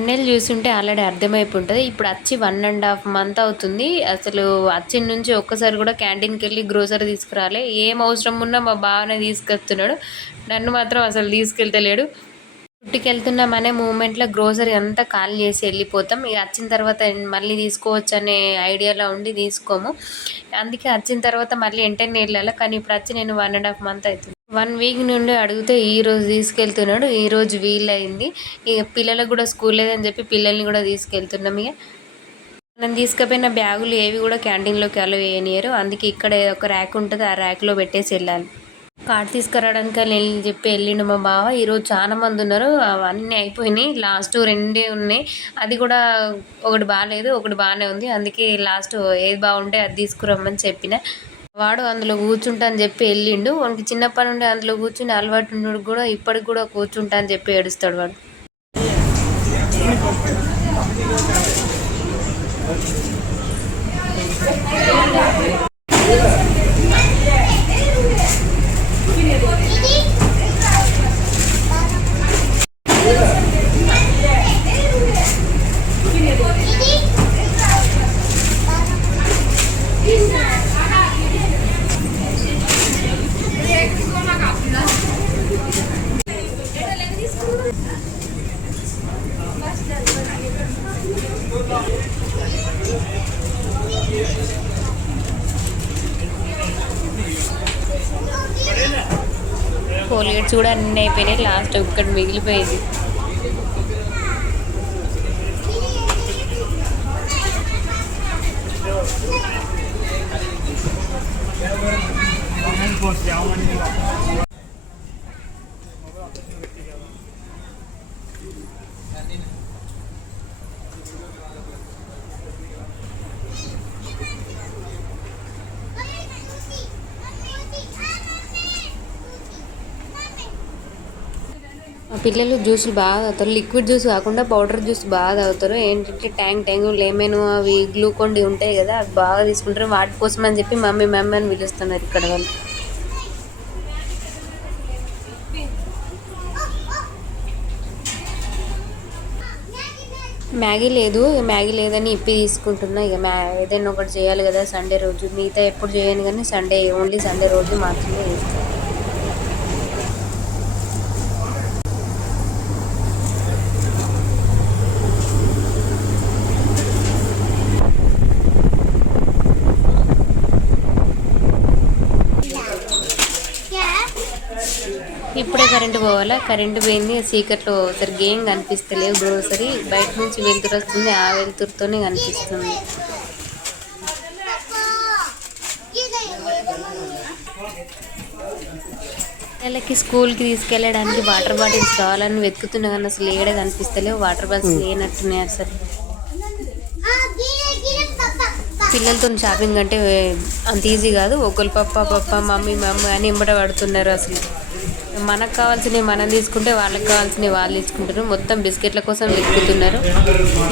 Thumbnail చూసుంటే already అర్థమైపోతుంది ఇప్పుడు వచ్చి వన్ అండ్ హాఫ్ మంత్ అవుతుంది. అసలు వచ్చిన నుంచి ఒక్కసారి కూడా క్యాంటీన్కి వెళ్ళి గ్రోసరీ తీసుకురాలే. ఏం అవసరం ఉన్నా మా బావనే తీసుకొస్తున్నాడు. నన్ను మాత్రం అసలు తీసుకెళ్తలేడు. చుట్టుకి వెళ్తున్నాం అనే మూమెంట్లో గ్రోసరీ అంతా ఖాళీ చేసి వెళ్ళిపోతాం. ఇక వచ్చిన తర్వాత మళ్ళీ తీసుకోవచ్చు అనే ఐడియాలో ఉండి తీసుకోము. అందుకే వచ్చిన తర్వాత మళ్ళీ వెంటనే వెళ్ళాలి. కానీ ఇప్పుడు వచ్చి నేను వన్ అండ్ హాఫ్ మంత్ అవుతుంది. వన్ వీక్ నుండి అడిగితే ఈ రోజు తీసుకెళ్తున్నాడు ఈ రోజు వీలైంది. ఇక పిల్లలకు కూడా స్కూల్ లేదని చెప్పి పిల్లల్ని కూడా తీసుకెళ్తున్నాం ఇక. మనం తీసుకుపోయిన బ్యాగులు ఏవి కూడా క్యాంటీన్లోకి అలో వేయనియరు అందుకే ఇక్కడ ఒక ర్యాక్ ఉంటుంది ఆ ర్యాక్లో పెట్టేసి వెళ్ళాలి. కార్డ్ తీసుకురావడానికి వెళ్ళి చెప్పి వెళ్ళిండు మా బావ. ఈరోజు చాలా మంది ఉన్నారు. అవన్నీ అయిపోయినాయి. లాస్ట్ రెండే ఉన్నాయి. అది కూడా ఒకటి బాగాలేదు ఒకటి బాగానే ఉంది. అందుకే లాస్ట్ ఏది బాగుంటే అది తీసుకురమ్మని చెప్పిన. వాడు అందులో కూర్చుంటా అని చెప్పి వెళ్ళిండు. వానికి చిన్నప్పటి నుండి అందులో కూర్చుని అలవాటు ఉండడు కూడా ఇప్పటికి కూడా కూర్చుంటా అని చెప్పి ఏడుస్తాడు వాడు. కోల్గేట్స్ కూడా అన్నీ అయిపోయినాయి. లాస్ట్ ఒక్కటి మిగిలిపోయింది. పిల్లలు జ్యూసులు బాగా తాగుతారు. లిక్విడ్ జ్యూస్ కాకుండా పౌడర్ జ్యూస్ బాగా తాగుతారు. ఏంటంటే ట్యాంక్ ట్యాంగ్ లెమన్ అవి గ్లూకోన్ డి ఉంటాయి కదా అవి బాగా తీసుకుంటారు. వాటి కోసం అని చెప్పి మమ్మీ మమ్మీ అని పిలుస్తున్నారు ఇక్కడ వాళ్ళు. మ్యాగీ లేదు. ఇక మ్యాగీ లేదని ఇప్పి తీసుకుంటున్నా. ఇక మ్యా ఏదైనా ఒకటి చేయాలి కదా సండే రోజు. మిగతా ఎప్పుడు చేయను కానీ సండే ఓన్లీ సండే రోజు మాత్రమే ఇప్పుడే కరెంటు పోవాలా? కరెంటు పోయింది. చీకట్లో సరిగ్గా ఏం కనిపిస్తలేదు గ్రోసరీ బయట నుంచి వెలుతురు వస్తుంది. ఆ వెలుతురుతోనే కనిపిస్తుంది. పిల్లలకి స్కూల్కి తీసుకెళ్ళడానికి వాటర్ బాటిల్స్ కావాలని వెతుకుతున్నా కానీ అసలు ఏడే కనిపిస్తలేవు. వాటర్ బాటిల్స్ లేనట్టున్నాయి అసలు. పిల్లలతో షాపింగ్ అంటే అంత ఈజీ కాదు. ఒకరు పప్ప పప్ప మమ్మీ మమ్మీ అని ఎంబట పడుతున్నారు అసలు. మనకు కావాల్సినవి మనం తీసుకుంటే వాళ్ళకి కావాల్సినవి వాళ్ళు తీసుకుంటారు. మొత్తం బిస్కెట్ల కోసం వెతుకుతున్నారు.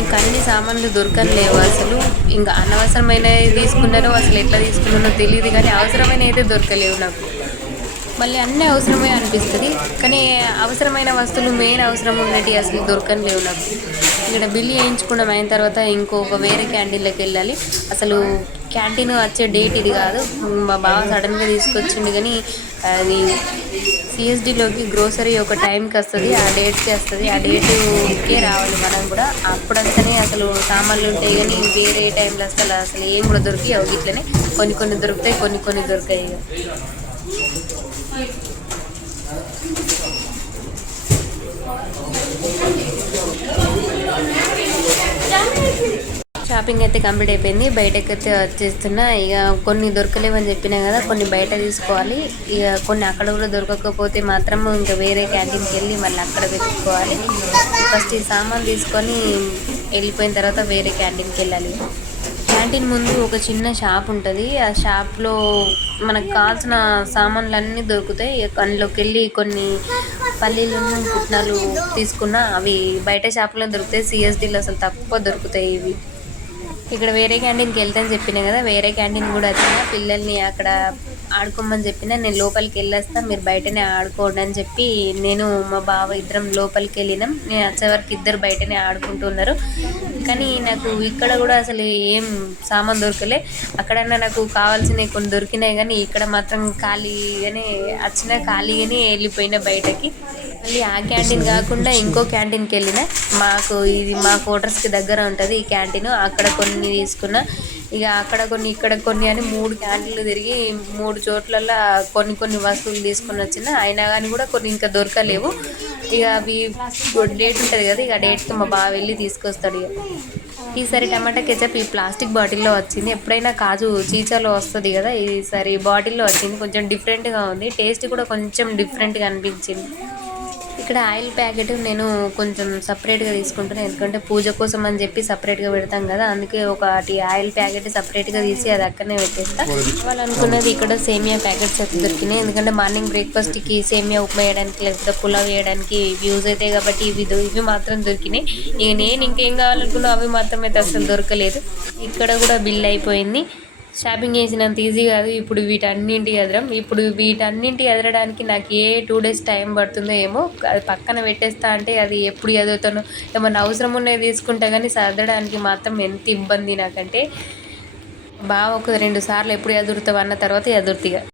ఇంకా అన్ని సామాన్లు దొరకని లేవు అసలు. ఇంకా అనవసరమైనవి తీసుకున్నారో అసలు ఎట్లా తీసుకున్నారో తెలియదు కానీ అవసరమైన అయితే దొరకలేవు నాకు. మళ్ళీ అన్నీ అవసరమే అనిపిస్తుంది. కానీ అవసరమైన వస్తువులు మెయిన్ అవసరం ఉన్నట్టు అసలు దొరకని లేవు నాకు. ఇక్కడ బిల్లు వేయించుకున్నాం అయిన తర్వాత ఇంకొక వేరే క్యాంటీన్లోకి వెళ్ళాలి. అసలు క్యాంటీన్ వచ్చే డేట్ ఇది కాదు. మా బావ సడన్గా తీసుకొచ్చిండు కానీ అది సిఎస్డిలోకి గ్రోసరీ ఒక టైంకి వస్తుంది ఆ డేట్కి వస్తుంది. ఆ డేట్కే రావాలి మనం కూడా. అప్పుడంతనే అసలు సామాన్లు ఉంటాయి కానీ వేరే టైంలో అసలు అసలు ఏం కూడా దొరికి ఇట్లనే కొన్ని కొన్ని దొరుకుతాయి కొన్ని కొన్ని దొరికాయి ఇక షాపింగ్ అయితే కంప్లీట్ అయిపోయింది. బయటకు అయితే వచ్చేస్తున్నా. ఇక కొన్ని దొరకలేవని చెప్పినా కదా కొన్ని బయట తీసుకోవాలి. ఇక కొన్ని అక్కడ కూడా దొరకకపోతే మాత్రం ఇంకా వేరే క్యాంటీన్కి వెళ్ళి మళ్ళీ అక్కడ వెతుక్కోవాలి. ఫస్ట్ ఈ సామాన్ తీసుకొని వెళ్ళిపోయిన తర్వాత వేరే క్యాంటీన్కి వెళ్ళాలి. క్యాంటీన్ ముందు ఒక చిన్న షాప్ ఉంటుంది. ఆ షాప్లో మనకు కావాల్సిన సామాన్లు అన్నీ దొరుకుతాయి అందులోకి వెళ్ళి కొన్ని పల్లీలు పుట్నాలు తీసుకున్న అవి బయట షాప్లో దొరుకుతాయి. సిఎస్డీలో అసలు తక్కువ దొరుకుతాయి ఇవి. ఇక్కడ వేరే క్యాంటీన్కి వెళ్తాను చెప్పినా కదా వేరే క్యాంటీన్ కూడా వచ్చిన పిల్లల్ని అక్కడ ఆడుకోమని చెప్పిన నేను లోపలికి వెళ్ళేస్తా మీరు బయటనే ఆడుకోండి అని చెప్పి నేను మా బావ ఇద్దరం లోపలికి వెళ్ళినాం. నేను వచ్చే వరకు ఇద్దరు బయటనే ఆడుకుంటున్నారు కానీ నాకు ఇక్కడ కూడా అసలు ఏం సామాన్ దొరకలే. అక్కడన్నా నాకు కావాల్సినవి కొన్ని దొరికినాయి కానీ ఇక్కడ మాత్రం ఖాళీగానే వచ్చిన ఖాళీగానే వెళ్ళిపోయిన బయటకి. మళ్ళీ ఆ క్యాంటీన్ కాకుండా ఇంకో క్యాంటీన్కి వెళ్ళిన. మాకు ఇది మా క్వార్టర్స్కి దగ్గర ఉంటుంది ఈ క్యాంటీన్. అక్కడ కొన్ని తీసుకున్నా. ఇక అక్కడ కొన్ని ఇక్కడ కొన్ని అని మూడు క్యాంటీన్లు తిరిగి మూడు చోట్లల్లో కొన్ని కొన్ని వస్తువులు తీసుకొని వచ్చిన అయినా కానీ కూడా కొన్ని ఇంకా దొరకలేవు. ఇక అవి డేట్ ఉంటుంది కదా ఇక డేట్కి మా బావ వెళ్ళి తీసుకొస్తాడు ఇక. ఈసారి టమాటా కెచప్ ఈ ప్లాస్టిక్ బాటిల్లో వచ్చింది. ఎప్పుడైనా కాజు చీచాలో వస్తుంది కదా ఈసారి బాటిల్లో వచ్చింది. కొంచెం డిఫరెంట్గా ఉంది. టేస్ట్ కూడా కొంచెం డిఫరెంట్గా అనిపించింది. ఇక్కడ ఆయిల్ ప్యాకెట్ నేను కొంచెం సపరేట్గా తీసుకుంటాను. ఎందుకంటే పూజ కోసం అని చెప్పి సపరేట్గా పెడతాం కదా అందుకే ఒకటి ఆయిల్ ప్యాకెట్ సపరేట్గా తీసి అది అక్కడనే పెట్టేస్తా. వాళ్ళు అనుకున్నది ఇక్కడ సేమియా ప్యాకెట్స్ అయితే దొరికినాయి. ఎందుకంటే మార్నింగ్ బ్రేక్ఫాస్ట్కి సేమియా ఉప్మా వేయడానికి లేకపోతే పులావ్ వేయడానికి యూజ్ అవుతాయి కాబట్టి ఇవి దొ- ఇవి మాత్రం దొరికినాయి. ఇక నేను ఇంకేం కావాలనుకున్నా అవి మాత్రం అయితే అసలు దొరకలేదు. ఇక్కడ కూడా బిల్ అయిపోయింది. షాపింగ్ చేసినంత ఈజీ కాదు. ఇప్పుడు వీటన్నింటి ఎదరం. ఇప్పుడు వీటన్నింటి ఎదరడానికి నాకు ఏ టూ డేస్ టైం పడుతుందో ఏమో అది పక్కన పెట్టేస్తా అంటే అది ఎప్పుడు ఎదుగుతానో ఏమన్నా అవసరం ఉన్నది తీసుకుంటా కానీ సర్దడానికి మాత్రం ఎంత ఇబ్బంది నాకంటే. బాగా ఒక రెండు సార్లు ఎప్పుడు ఎదురుతావు అన్న తర్వాత ఎదురుతిగా